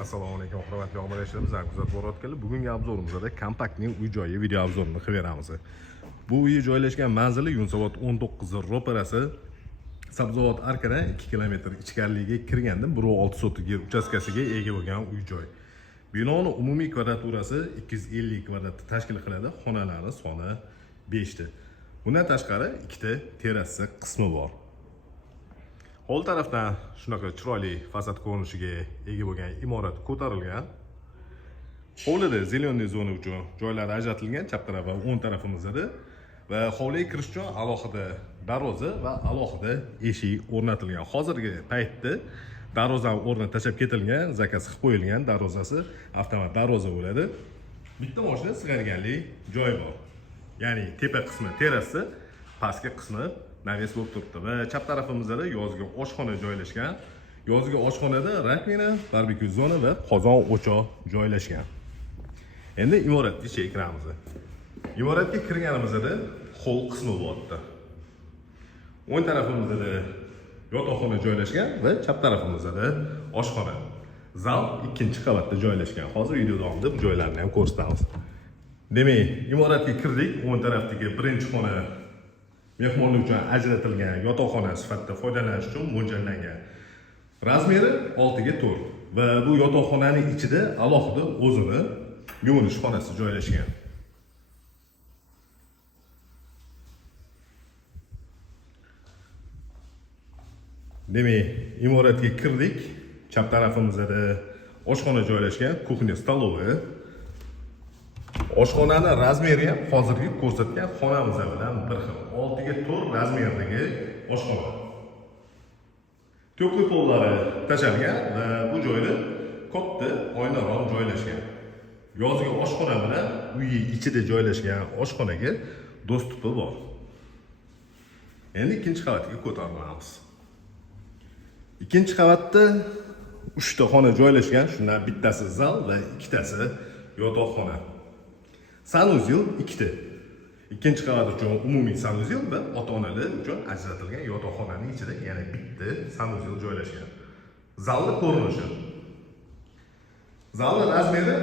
Assalomu alaykum, hurmatli obunachilarimiz. Kuzatib borayotganlar, bugungi obzorimizda kompaktning uy-joyi video obzorini qilib beramiz. Bu uy joylashgan manzili Yunusobod 19 ro'parasi Sabzavot arkadan 2 kilometr ichkariga kirganda 1.6 sotik yer uchastkasiga ega bo'lgan uy-joy. Binoning umumiy kvadraturasi 250 kvadratni tashkil qiladi. Xonalari soni 5 ta. Bundan tashqari 2 ta terrasa qismi bor. Hovli tarafdan shunaqa chiroyli fasad ko'rinishiga ega bo'lgan imorat ko'tarilgan. Hovlida zelyonniy zona uchun joylar ajratilgan, chap taraf va o'ng tarafimizda va hovliga kirish uchun alohida darvoza va alohida eshik o'rnatilgan. Hozirgi paytda darvozani o'rnini tashlab ketilgan, zakaz qilib qo'yilgan darvozasi avtomat darvoza bo'ladi. Bitta mashina sig'arganlik joy bor. Ya'ni tepa qismi terrasa, pastki qismi naves bo'lib turibdi va chap tarafimizda yozgi oshxona joylashgan. Yozgi oshxonada rakvina, barbekyu zona va qozon o'choq joylashgan. Endi imoratga ichiga kiramiz. Imoratga kirganimizda hol qismi bo'lyapti. O'ng tarafimizda yotoqxona joylashgan va chap tarafimizda oshxona. Zal ikkinchi qavatda joylashgan. Hozir video davomida bu joylarni ham ko'rsatamiz. Demak, imoratga kirdik. O'ng tarafdagi birinchi xona mehmonlar uchun ajratilgan yotoqxona sifatida foydalanish uchun mo'ljallangan. Razmeri 6 ga 4 va bu yotoqxonaning ichida alohida o'zini yuvinish xonasi joylashgan. Demak, imoratga kirdik. Chap tarafimizda oshxona joylashgan, kuxnya, stoloviya. Oshxonaning razmeri ham hozirgi ko'rsatgan xonamiz bilan bir xil. 6 ga 4 razmerdagi oshxona. To'qli pollari tashalgan va bu joyda katta oynaron joylashgan. Yozgi oshxona bilan uy ichida joylashgan oshxonaga dostupi bor. Endi ikkinchi qavatga ko'tarilamiz. Ikkinchi qavatda 3 ta xona joylashgan, shundan bittasi zal va ikkitasi yotoqxona. Sanuzel 2 ta. Ikkinchi qavat uchun umumiy sanuzel va ota-onalar uchun ajratilgan yotoqxonaning ichida yana bitta sanuzel joylashgan. Zalning ko'rinishi. Zalning razmeri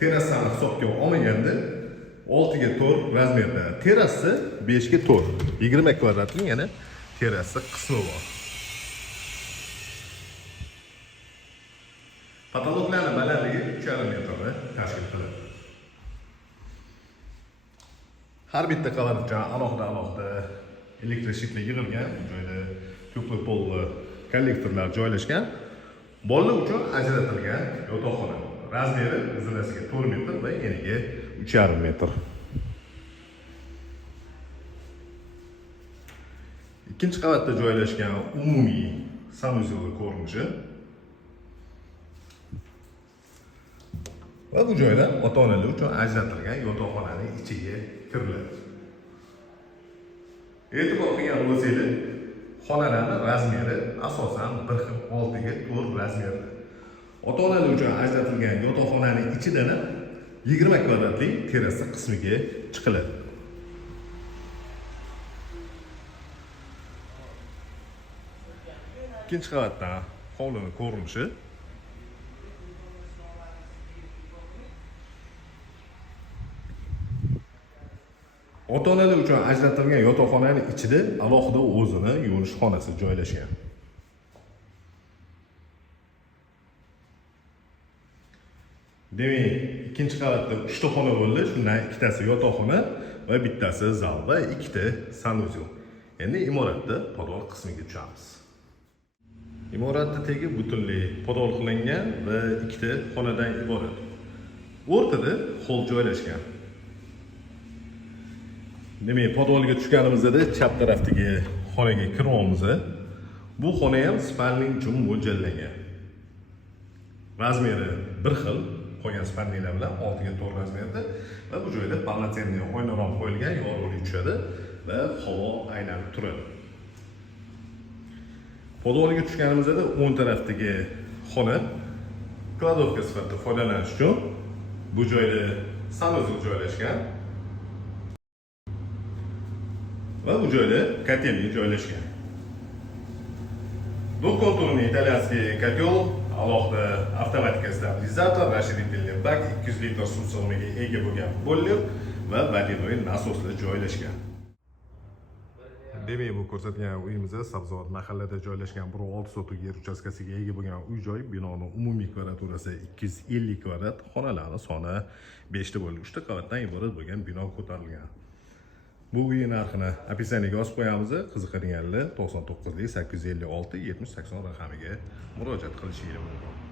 terrasani hisobga olmaganda 6 ga 4 razmerda. Terrasa 5 ga 4. 20 kvadratning yana terrasa qismi bor. Patologlarning balandligi 3,5 metrni tashkil qiladi. Har bitta qavat uchun alohida elektr shitlar yig'ilgan. Bu joyda to'pli polli kollektorlar joylashgan. Bolalar uchun ajratilgan yotoqxona. Razmeri uzunasiga 4 metr va eniga 3,5 metr. Ikkinchi qavatda joylashgan umumiy sanuzel ko'rinishi. Va bu joyda ota-onalar uchun ajratilgan yotoqxonaning ichiga kiriladi. E'tibor qilgan bo'lsangiz, xonalarning razmeri asosan bir xil 6 ga 4 razmerda. Ota-onalar uchun ajratilgan yotoqxonaning ichidan 20 kvadratlik terrasa qismiga chiqiladi. Ikkinchi qavatdan hovlining ko'rinishi. Ota-onalar uchun ajratilgan yotoqxonaning ichida alohida o'zini yuvinish xonasi joylashgan. Demak, ikkinchi qavatda 3 ta xona bo'ldi. Shundan ikkitasi yotoqxona va bittasi zal va 2 ta sanuzel. Endi imoratda podol qismiga tushamiz. Imoratda tegi butunlay podol qilingan va 2 ta xonadan iborat. O'rtada hol joylashgan. Demak, podolga tushganimizda chap tarafdagi xonaga kiryapmiz. Bu xona ham spalning uchun mo'ljallangan. Razmeri bir xil, qolgan spalnilar bilan 6 ga 4 razmerda va bu joyda polnocenniy oynaron qo'yilgan, yorug'lik tushadi va havo aylanib turadi. Podolga tushganimizda o'ng tarafdagi xona kladovka sifatida foydalanish uchun bu joyda sanuzel joylashgan. Va bu joyda kotellik joylashgan. Do'q konturli italyanskiy kotel alohida avtomatik stabilizator, расширительный bak, 200 litr suv sig'imiga ega bo'lgan boiler va водяной nasoslar joylashgan. Demak, bu ko'rsatilgan uyimizda Sabzavot mahallada joylashgan 1.6 sotuk yer uchastkasiga ega bo'lgan uy-joy. Binoning umumiy kvadraturasi 250 kvadrat, xonalarning soni 5 ta bo'lib, 3 ta qavatdan iborat bo'lgan bino ko'tarilgan. Bu uy narxini описаниеga yozib qo'yamiz. Qiziqadiganlar 99 856 70 80 raqamiga murojaat qilishingiz mumkin.